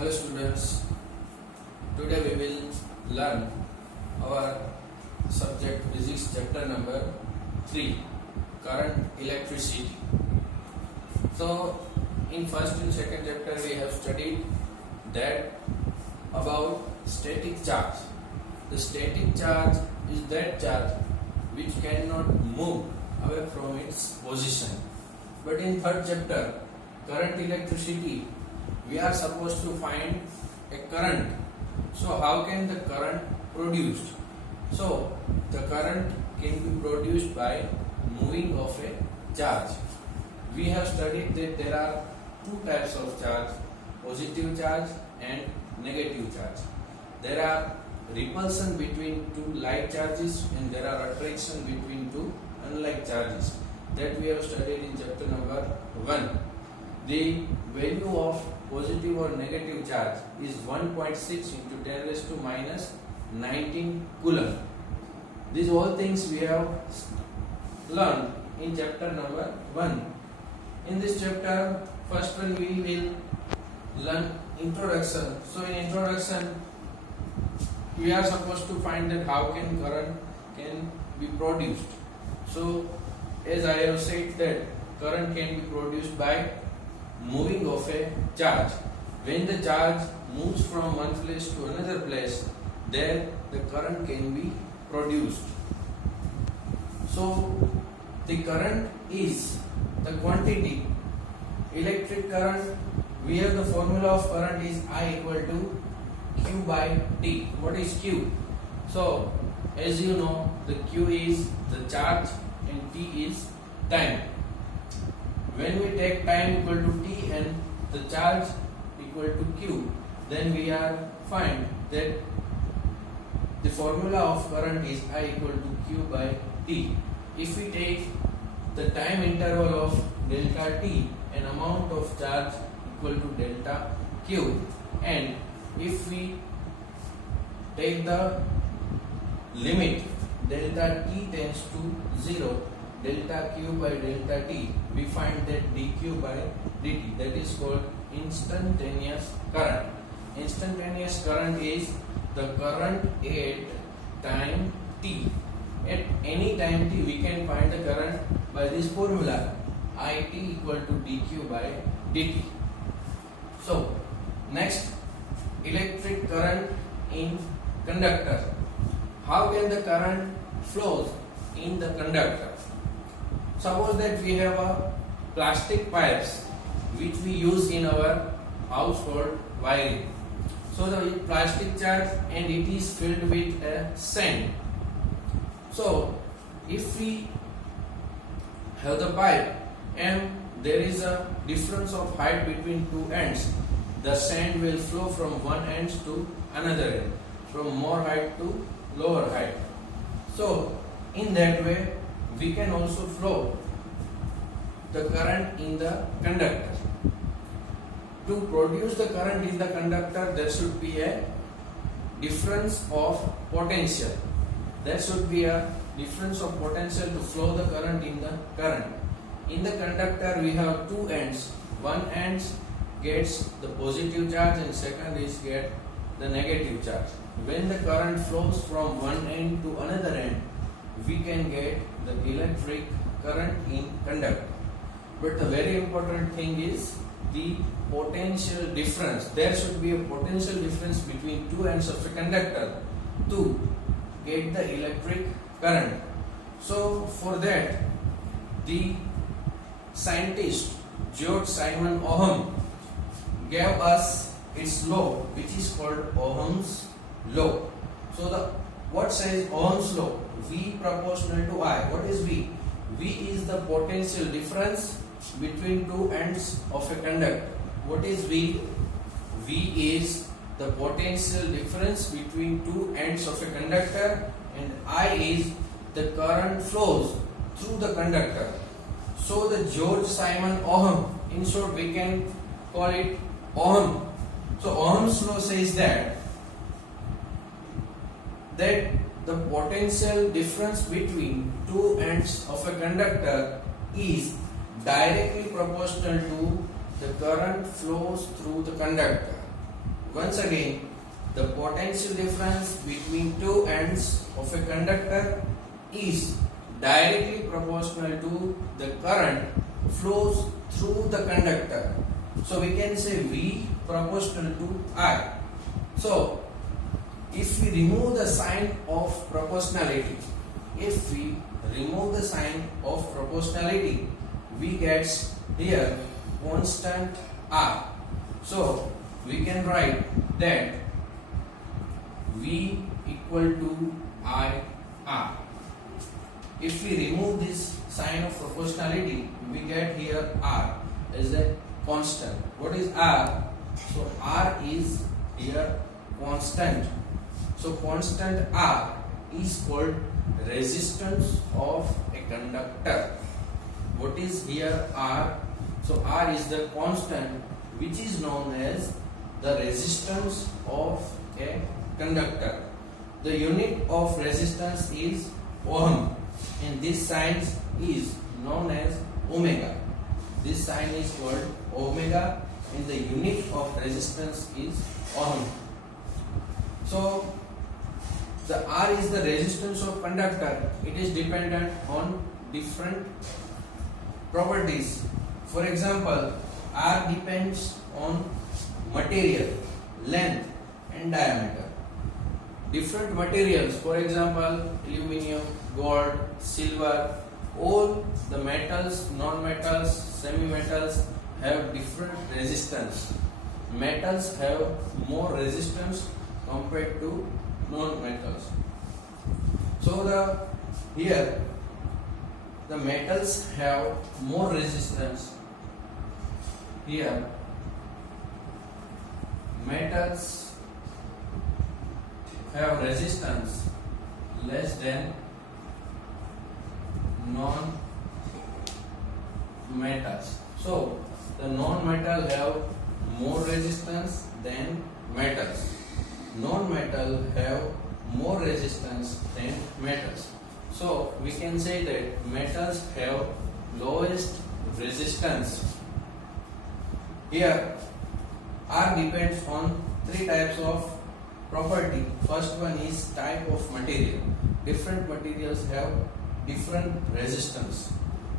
Hello students, today we will learn our subject physics chapter number 3, current electricity. So in first and second chapter we have studied that about static charge. The static charge is that charge which cannot move away from its position. But in third chapter, current electricity, we are supposed to find a current. So how can the current produced? So the current can be produced by moving of a charge. We have studied that there are two types of charge, positive charge and negative charge. There are repulsion between two like charges and there are attraction between two unlike charges. That we have studied in chapter number 1. The value of positive or negative charge is 1.6 into 10 raised to minus 19 coulomb. These all things we have learned in chapter number 1. In this chapter, first one we will learn introduction. So in introduction, we are supposed to find that how can current can be produced. So as I have said that current can be produced by moving of a charge. When the charge moves from one place to another place, there the current can be produced. So the current is the quantity. Electric current, we have the formula of current is I equal to Q by T. What is Q? So as you know, the Q is the charge and T is time. When we take time equal to T and the charge equal to Q, then we are find that the formula of current is I equal to Q by T. If we take the time interval of delta T, an amount of charge equal to delta Q, and if we take the limit delta T tends to 0, delta Q by delta T, we find that dQ by dt, that is called instantaneous current. Instantaneous current is the current at time t. At any time t, we can find the current by this formula, IT equal to dQ by dt. So next, electric current in conductor. How can the current flows in the conductor? Suppose that we have a plastic pipes which we use in our household wiring. So the plastic charge and it is filled with a sand. So if we have the pipe and there is a difference of height between two ends, the sand will flow from one end to another end, from more height to lower height. So in that way we can also flow the current in the conductor. To produce the current in the conductor, there should be a difference of potential. There should be a difference of potential to flow the current in the current. In the conductor we have two ends. One end gets the positive charge and second is get the negative charge. When the current flows from one end to another end, we can get the electric current in conductor. But the very important thing is the potential difference. There should be a potential difference between two ends of a conductor to get the electric current. So for that, the scientist George Simon Ohm gave us its law, which is called Ohm's law. So what says Ohm's law? V proportional to I. What is V? V is the potential difference between two ends of a conductor. What is V? V is the potential difference between two ends of a conductor, and I is the current flows through the conductor. So the George Simon Ohm, in short we can call it Ohm. So Ohm's law says that the potential difference between two ends of a conductor is directly proportional to the current flows through the conductor. once again, the potential difference between two ends of a conductor is directly proportional to the current flows through the conductor. So we can say V proportional to I. So if we remove the sign of proportionality, we get here constant R. So we can write that V equal to I R. If we remove this sign of proportionality, we get here R as a constant. What is R? So R is here constant. So constant R is called resistance of a conductor. What is here R? So R is the constant which is known as the resistance of a conductor. The unit of resistance is ohm, and this sign is known as omega. This sign is called omega, and the unit of resistance is ohm. So the R is the resistance of conductor. It is dependent on different properties. For example, R depends on material, length and diameter. Different materials, for example, aluminium, gold, silver, all the metals, non-metals, semi-metals have different resistance. Metals have more resistance compared to non-metals. So here the metals have more resistance. Here metals have resistance less than non-metals. So the non-metal have more resistance than metals. Non-metal have more resistance than metals. So we can say that metals have lowest resistance. Here R depends on three types of property. First one is type of material. Different materials have different resistance.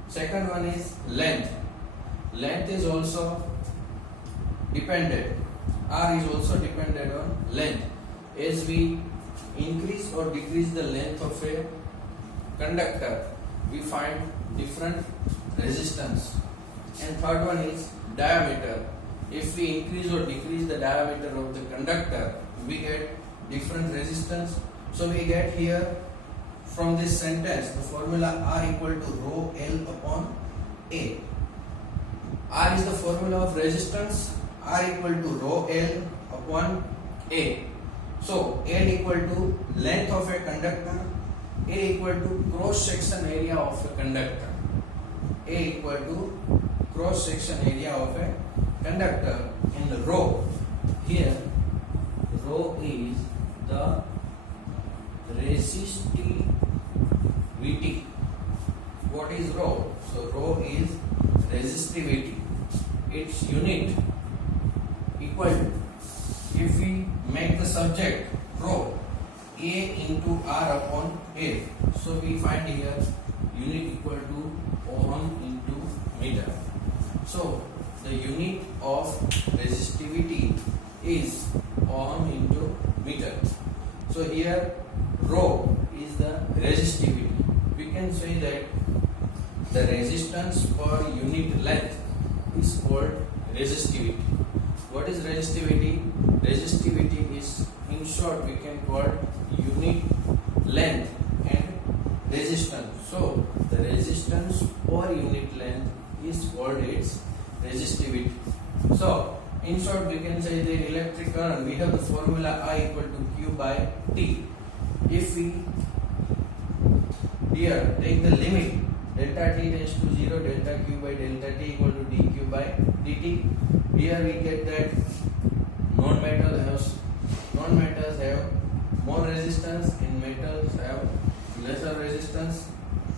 Second one is length. Length is also dependent. R is also dependent on length. As we increase or decrease the length of a conductor, we find different resistance. And third one is diameter. If we increase or decrease the diameter of the conductor, we get different resistance. So we get here from this sentence the formula R equal to rho L upon A. R is the formula of resistance. R equal to rho L upon A. So L equal to length of a conductor, A equal to cross section area of a conductor. A equal to cross section area of a conductor, and rho here, rho is the resistivity. What is rho? So rho is resistivity. Its unit equal to, if we make the subject rho, A into R upon A. So we find here unit equal to ohm into meter. So the unit of resistivity is ohm into meter. So here rho is the resistivity. We can say that the resistance per unit length is called resistivity. What is resistivity? Resistivity is, in short, we can call unit length and resistance. So the resistance per unit length is called its resistivity. So in short, we can say the electric current, we have the formula I equal to Q by T. If we here take the limit delta T tends to 0, delta Q by delta T equal to dQ by dt. Here we get that non-metals have more resistance and metals have lesser resistance.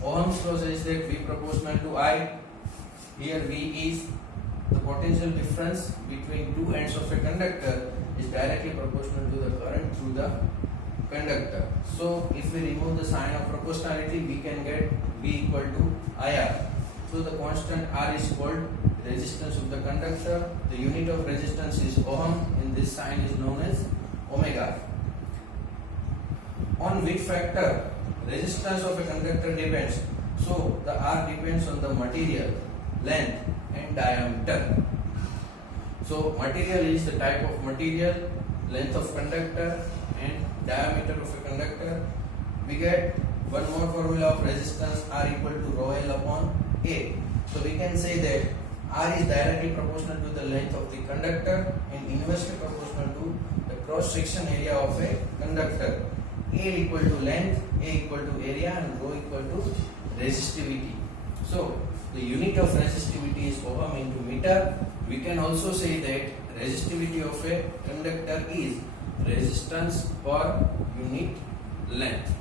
Ohm's law says that V proportional to I. Here V is the potential difference between two ends of a conductor is directly proportional to the current through the conductor. So if we remove the sign of proportionality, we can get V equal to IR. So the constant R is called resistance of the conductor. The unit of resistance is ohm, and this sign is known as omega. On which factor resistance of a conductor depends? So the R depends on the material, length and diameter. So material is the type of material, length of conductor and diameter of a conductor. We get one more formula of resistance, R equal to rho L upon A. So we can say that R is directly proportional to the length of the conductor and inversely proportional to the cross section area of a conductor. A equal to length, A equal to area and rho equal to resistivity. So the unit of resistivity is ohm into meter. We can also say that resistivity of a conductor is resistance per unit length.